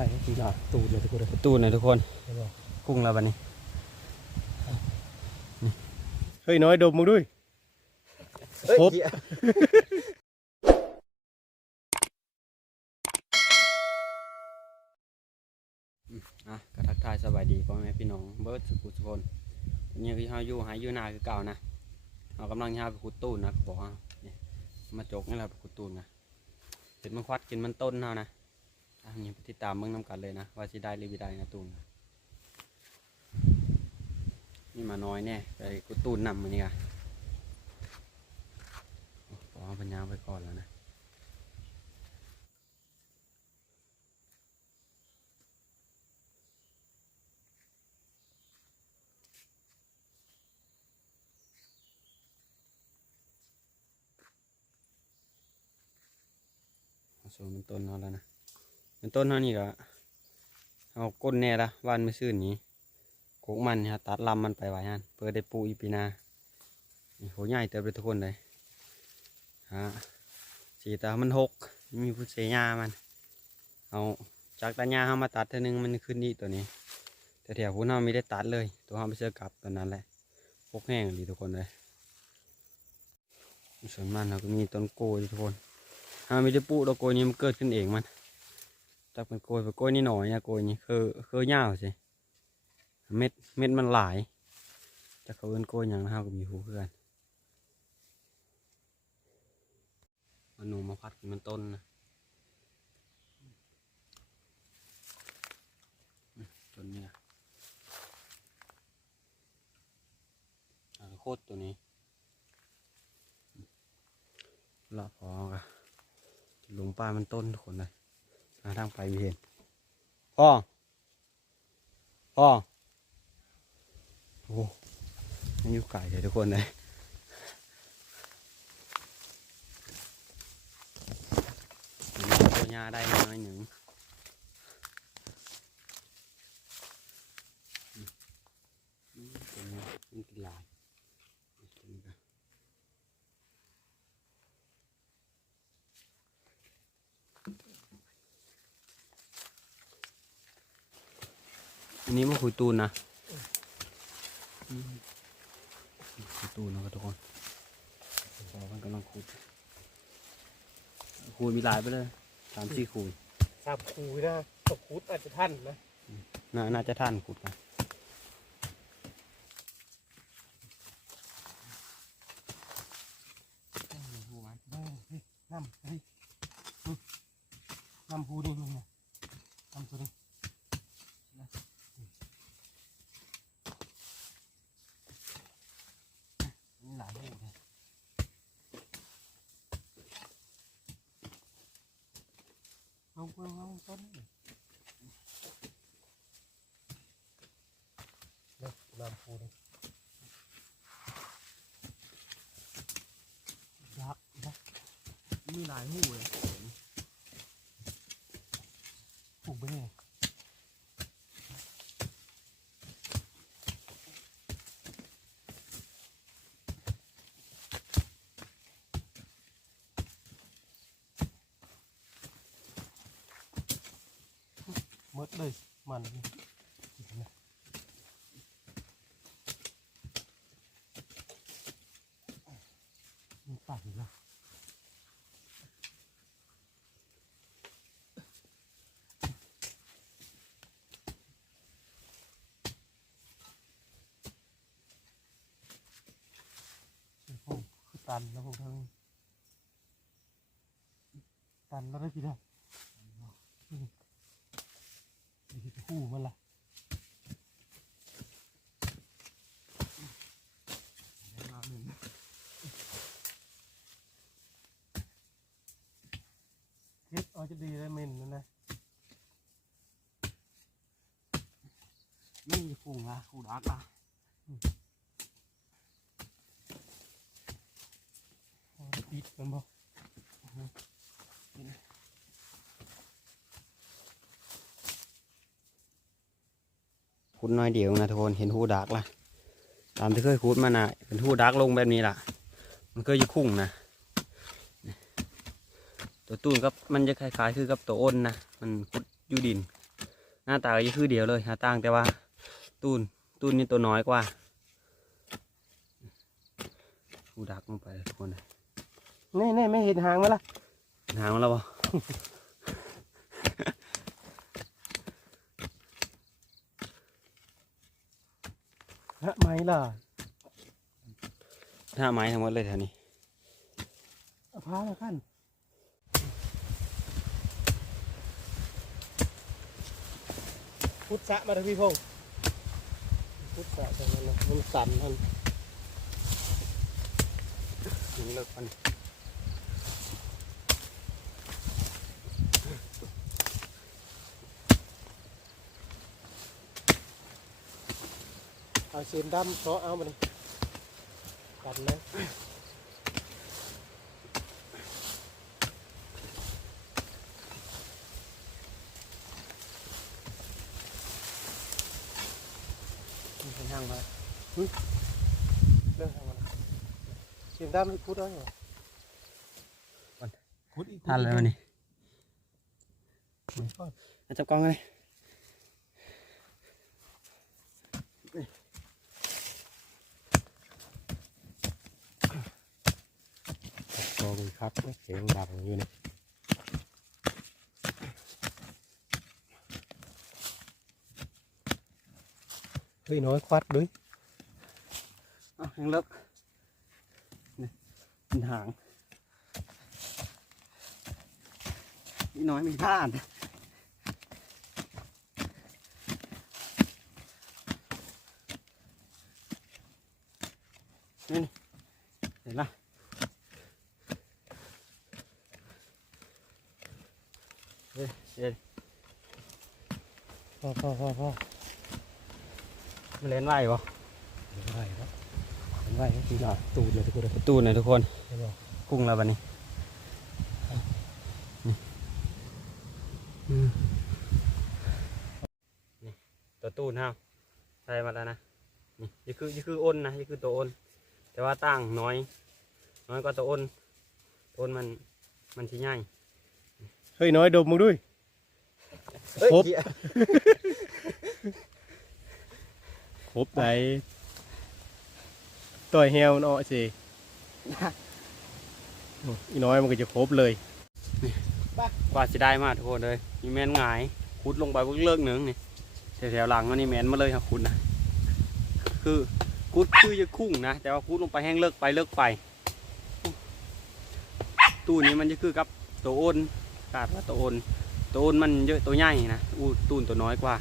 ไปที่หน้าตูดเลยทุกคนเลยตูนหน่อยทุกคนเห็นบ่กุ้งแล้วบัดนี้เฮ้ยน้อยดมมึงด้วยครบอะกระทักทายสบายดีพ่อแม่พี่น้องเบิร์ดสุขุสุคนตอนนี้คือเฮาอยู่หายอยู่นาคือเก่านะเรากำลังหาไปขุดตูนนะบอกว่านี่มาจกนี่แหละไปขุดตูนนะเห็นมันควัดกินมันต้นเฮานะ นี่ติดตามเบิ่งนํกันเลยนะ ว่าสิได้หรือบ่ได้นะตูนนี่มาน้อยแน่ไปขุดตูนนำมันนี่ค่ะบอปัญญาไปก่อนแล้วนะสูงเป็นต้นเอาแล้วนะ เป็นต้นเท่านี้ก็เอาก้นแน่ละวานไม่ซื่นนี้โกกมันฮะตัดลำมันไปไว้ฮันเพื่อได้ปูอีปีนาโหใหญ่เติบเลยทุกคนเลยฮะสีตามันหกมีผู้เสียหญ้ามัน เอาจากตาหญ้าเข้ามาตัดเท่านึงมันขึ้นนี่ตัวนี้ แต่แถวพุ่นเราไม่ได้ตัดเลย ตัวเราไปเชื่อกลับตอนนั้นแหละพกแห้งดีทุกคนเลยส่วนมันเราก็มีต้นโกยทุกคนถ้าไม่ได้ปลูกดอกโกยนี้มันเกิดขึ้นเองมัน จากเป็นโกยเป็นโกยนี่หน่อยนะโกยนี่คือคือยาวสิเม็ดเม็ดมันหลายจากเขาเอิ้นโกยอย่างนะครับก็มีหูเพื่อนมันหนูมาพัดกินมันต้นนะต้นนี้นะอ่าโคตรตัวนี้ละพอกะลงป่ามันต้นทุกคนเลย หาทางไปไม่เห็นพ่อพ่อโอ้ยังอยู่ไก่เลยทุกคนเลยตัวยาได้น้อยหนึ่งอืมอืมตันี้มันกินลายตัวนี้ก็ อันนี้มันคุยตูนนะอืมคุยตูนนะครับทุกคนพอมันกำลังขุดคูณมีหลายไปเลยสามสี่คูณสามคูนะตกคุดอาจจะท่านนะนาน่าจะท่านขุดกันน้ำเฮ้ยนี่น้ำพูนี่นี่นะน้ำตัวนี้นะนี่หลายลูกเลยเอาเพิ่งเอาต้นนี่ เนี่ยน้ำพูนยักษ์ยักษ์มีหลายหูเลยปลูกไปเนี่ยมดเลยมันนี่เห็นไหม มันปั่นละโอ้โหคือตันแล้วพวกทั้งตันแล้วได้กี่ได้ดีคู่มันละเก็บเอา จะดีได้เมนนั่นนะไม่มีฟูงละคูดักละปิดมันบ่ขุดน้อยเดียวนะทุกคนเห็นหูดักละตามที่เคยขุดมานะเป็นหูดักลงแบบนี้ล่ะ มันก็อยู่คุ้งนะ ตัวตูนกับมันจะคล้ายๆ คือกับตัวอ้นนะมันขุดอยู่ดินน้าตาก็คือเดียวเลยหาต่างแต่ว่าตูนตูนนี่ตัวน้อยกว่ากูดักลงไปเลยทุกคนเลยนี่นี่ไม่เห็นหางมั้ยล่ะหางมันแล้วบ่ฮะไหมล่ะท่าไม้ทั้งหมดเลยแถวนี้เอาพาแล้วกัน พุทธะมาทางพี่พงษ์พุทธะตรงนั้นนะมันสั่นท่านถึงเลิกมันเอาเสียนดำซอเอามาเลยกันเลยมันเป็น ทางมาหึเรื่องทางมาเสียนดำนี่พูดได้เหรอพูดอีกทันเลยวันนี้ก่อนเอาจับกล้องเลยมองครับเสียงดังอยู่นี่ เฮ้ยน้อยควัดด้วยเอายังเลิกนี่เป็นหางนี่น้อย มีพลาดนี่นี่เห็นละเฮ้ยเดี๋ยวพอพอพอพอมันเล่นไหวปะเห็นไหวครับเห็นไหวครับทีหลังตูดเลยทุกคนเลยประตูหน่อยทุกคนเห็นบอกกุ้งแล้วบันนี้นี่อืมนี่ตัวตูนห้าวใส่มาแล้วนะนี่นี่คือนี่คืออ้นนะนี่คือตัวอ้นแต่ว่าตั้งน้อย น้อยกว่าตัวอ้นตัวอ้นมันมันที่ใหญ่เฮ้ยน้อยดมมึงด้วยครบ ครบไหนต่อยเฮวมันออกสิโอ้อีน้อยมันก็จะครบเลยกว่าจะได้มาทุกคนเลยมีแมนหงายขุดลงไปเพิ่งเลิกหนึ่งนี่แถวๆหลังมันนี่แมนมาเลยครับคุณนะคือขุดคือจะคุ้งนะแต่ว่าขุดลงไปแห้งเลิกไปเลิกไป ตู้นี้มันจะคือกับตัวอ้นกาดว่าตัวอ้นตัวอ้นมันเยอะตัวใหญ่นะอู้ตูนตัวน้อยกว่า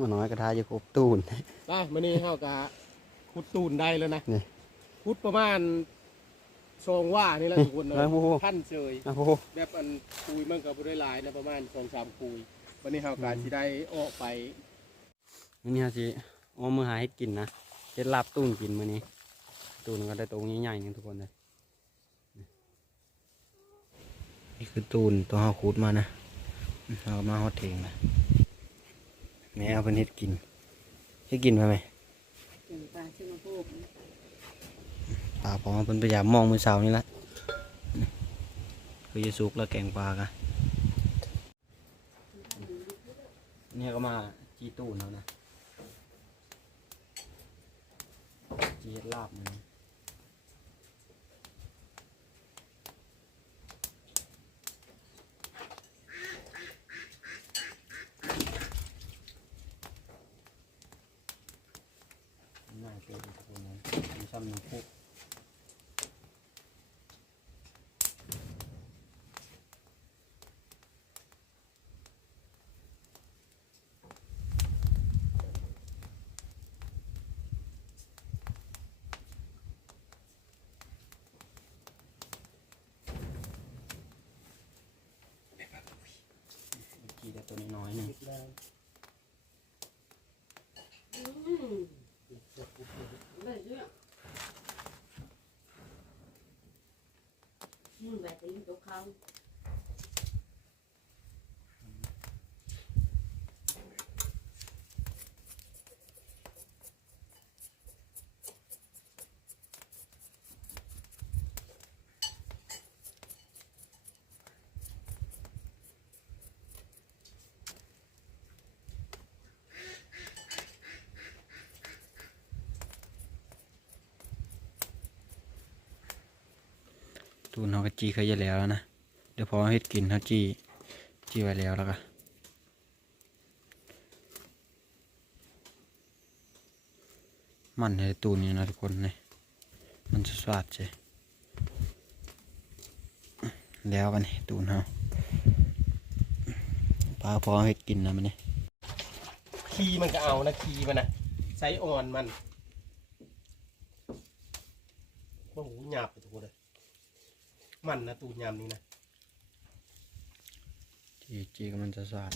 ตัวน้อยกระทาจะครบตูน ได้มานี่เฮากะขุดตูนได้แล้วนะนี่ขุดประมาณสองว่านี่แหละทุกคนเลยเออโอ้โห ท่านเจยโอ้โหแบบอันคุยมันก็บ่ได้หลายนะประมาณสองสามคุยวันนี้เฮากะอืมสิได้ออกไปนี่ฮะสิเอามือหาให้กินนะเฮ็ดลาบตูนกินมื้อนี้ ตูนก็ได้ตัวใหญ่ๆนี่ทุกคนเลยนี่คือตูนตัวเฮาขุดมานะเอามาฮอดเทงนะ แม่เอาไปเฮ็ดกินให้กินไปไหมถึงปลาชื่อมาพูดปลาพอเพิ่นพยายามมองมือเสานี่ละคือจะสุกแล้วแกงปลากะเนี่ยก็มาจีตูนแล้วนะจีเฮ็ดลาบมัน น่าเกลียดทุกคนเลยมีซ้ำหนึ่งคุกกี่แต่ตัว น้อยหนึ่งอืมแบบนี้ตัวเขา ตูนเขาก็จีเคยจะแล้วแล้วนะ เดี๋ยวพอเฮ็ดกินเขาจีจีไว้แล้วแล้วก็มันให้ตูนนี่นะทุกคนเนี่ยมันจะสวาดใช่แล้วกันนี่ตูนเขาปลาพอเฮ็ดกินนะมันนี่คีมันก็เอานะคีมันนะไซส์อ่อนมันโอ้โหหยาบไปทุกคนเลย มันนะตูดยามนี้นะจีจีก็มันจะสาด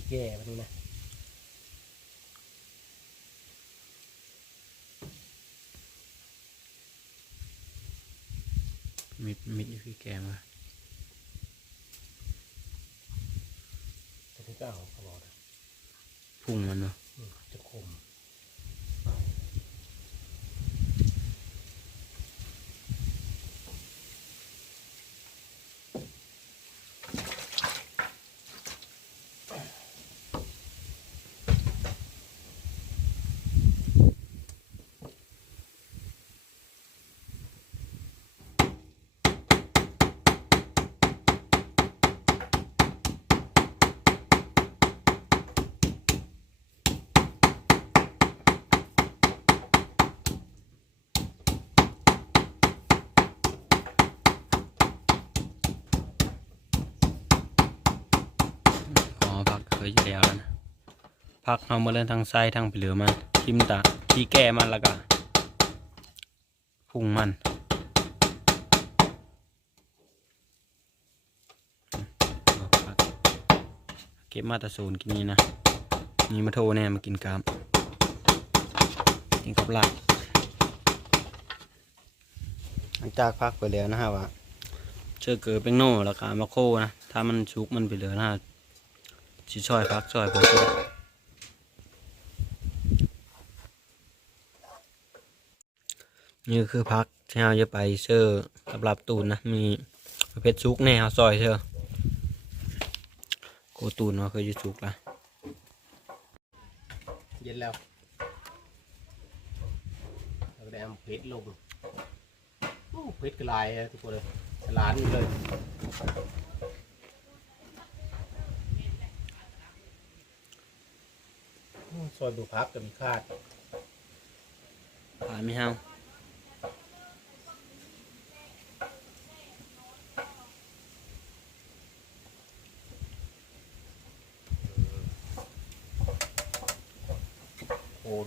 มันจะขี้แก่แบบนี้นะมิดมิดอยู่ที่แกมาตัวนี้ก็เอาเขาบอกนะพุ่งมันเนาะอืมจะคม ขอพักเคยอยู่แล้วนะ พักเอามาเล่นทางซ้ายทางไปเหลือมันทิมตาที่แก้มันแล้วก็พุ่งมันเก็บมาตะศูนกินนี่นะนี่มาโทแน่มากินกามกินกับลาบหลังจากพักไปแล้วนะฮะว่าเจอเกิดเป็นโน่แล้วก็เอามาโคนะถ้ามันชุกมันไปเหลือนะฮะชิช่อยพักช่อยผม นี่คือพักที่เราจะไปเชื่อสำหรับตูนนะ มีประเภทชุกแน่เอาซอยเชื่อโกตูนว่าเคยจะชุกละเย็นแล้วเราก็ได้เอาเพชรลงโอ้เพชรกระลายอะทุกคนเลยฉลาดอยู่เลยโอ้ซอยบุพักกับมีคาดผ่านไม่ห้าวโ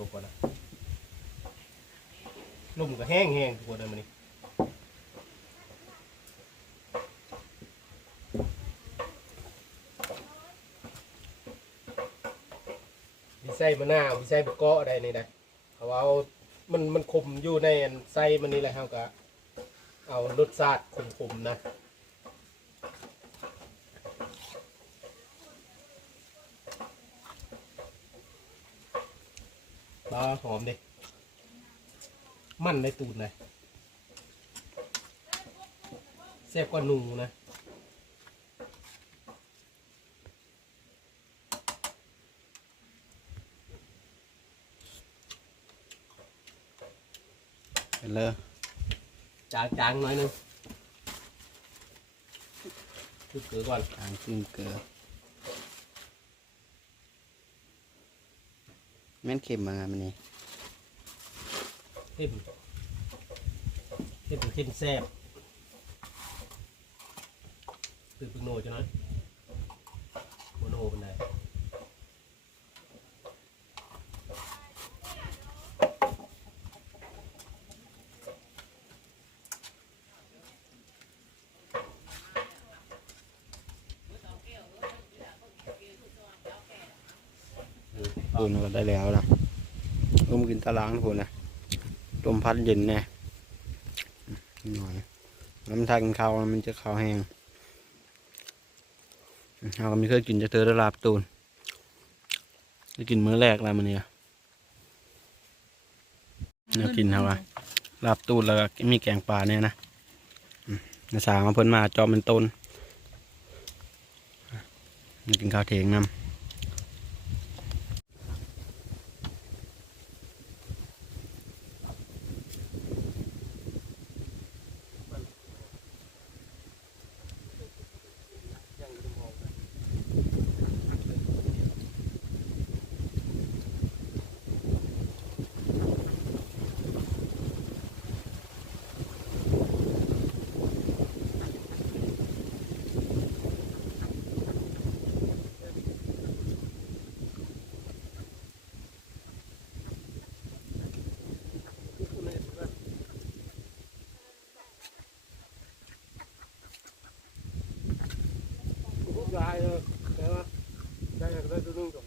ทุกคนนะลมก็แห้งแห้งทุกคนเลยมันนี่วิไส้มะนาววิไส้บะเกาะอะไรนี่นะเขาเอามันมันคมอยู่ในไส้มันนี่แหละเขาก็เอารสชาติคมๆนะปลา หอมดิมันในตูดเลยแซ่บกว่าหนูนะเป็นเลยจางจางๆหน่อยหนึงคือเกลือก่อน ทางขึ้นเกลือ แม่นเค็มมางานมันนี่เข้มเข้มเข้มแซ่บคือเพิ่งโนจังนะโมโนเป็นไง อืมปูนก็ได้แล้วนะต้มกินตารางทุกคนนะต้มพัดเย็นแน่หน่อยน้ำทานกินข้าวมันจะข้าวแห้งเราก็ไม่เคยกินจะเธอได้ลาบตูนได้กินมื้อแรกแล้วมันเนี่ยเนื้อกินเขาอะลาบตูนแล้วก็มีแกงปลาเนี่ยนะนาสาวมาเพิ่นมาจอมเป็นต้นกินข้าวเทงน้ำ พวกยายเออใช่ไหมได้ได้ตัวนึงส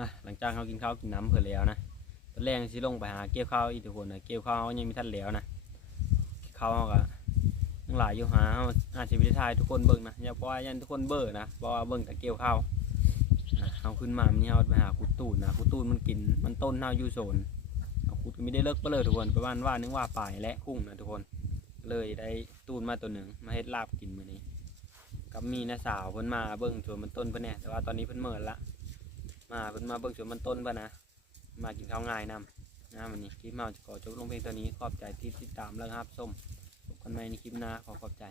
อะหลังจากเขากินข้าวกินน้ำเผื่อแล้วนะตอนแรกสิลงไปหาเกี่ยวข้าวอีกทุกคนนะเกี่ยวข้าวยังม่ทันแล้วนะข้าวเขาก็ยังหลายอยู่หาเขาอาจจะวิธีทายทุกคนเบิ่งนะอย่าปล่อยยันทุกคนเบิ่งนะเพราะว่าเบิ่งแต่เกี่ยวข้าวอะเอาขึ้นมามันนี่เขาไปหาคุดตูนนะคุดตูนมันกินมันต้นเน่าอยู่โซนเอาคุดก็ไม่ได้เลิกไปเลยทุกคนประมาณว่านึงว่าป่ายและกุ้งนะทุกคน เลยได้ตูนมาตัวหนึ่งมาเฮ็ดลาบกินมื้อนี้กับมีน้าสาวเพิ่นมาเบิ่งสวนมันต้นเพิ่นแน่แต่ว่าตอนนี้เพิ่นเมินละ มาเพิ่นมาเบิ่งสวนมันต้นป่ะนะ มากินข้าวง่ายนำนะวันนี้คลิปมาจะขอจบลงเพียงตอนนี้ขอบใจที่ติดตามแล้วครับส้มพบกันใหม่ในคลิปหน้าขอขอบใจ